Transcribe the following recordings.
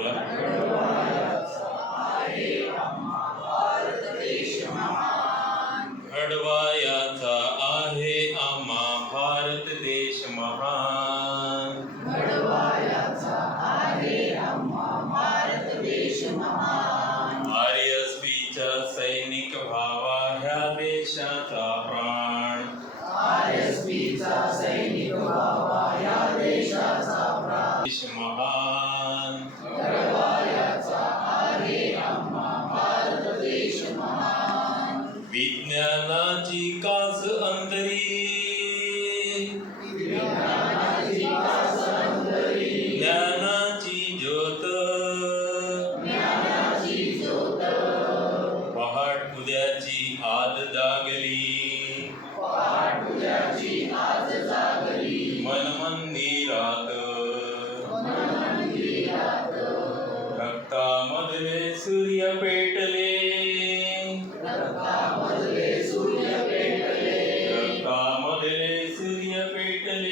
बोला घडवायाचा आहे आम्हा भारत देश महान. आर्यस्वीच्या सैनिक भावा ह्या देशाचा प्राण. विज्ञानाची कास अंतरी ज्ञानाची ज्योत. पहाट उद्याची आद जागली. मन मंदिरात रक्तामधले सूर्य पेटले.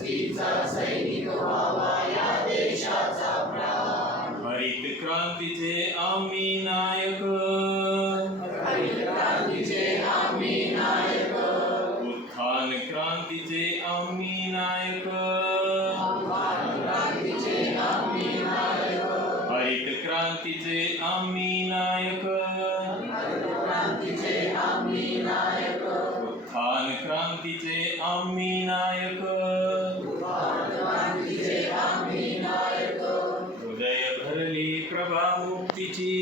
बांध्यावर अस्मान घडवायाचा आहे आम्हा भारत देश महान आर्यस्वीच्या सैनिक व्हावा ह्या देशाचा प्राण हरित क्रांतीचे आम्ही नायक. उत्थान क्रांतीचे आम्ही नायक हरित क्रांतीचे आम्ही नायक. हरित क्रांतीचे आम्ही नायक. क्रांतीचे आम्ही नायक. हृदय भरली प्रभा मुक्तीची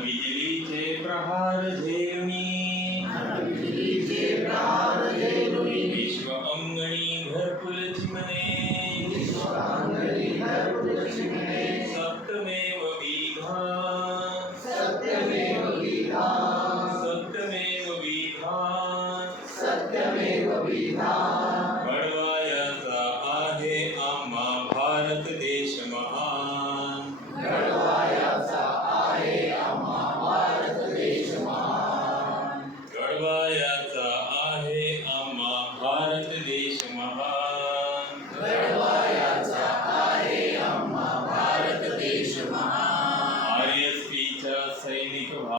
बिजलीचे प्रहार झेलुनी विश्व अंगणी घरकुलक्ष्मणे we now.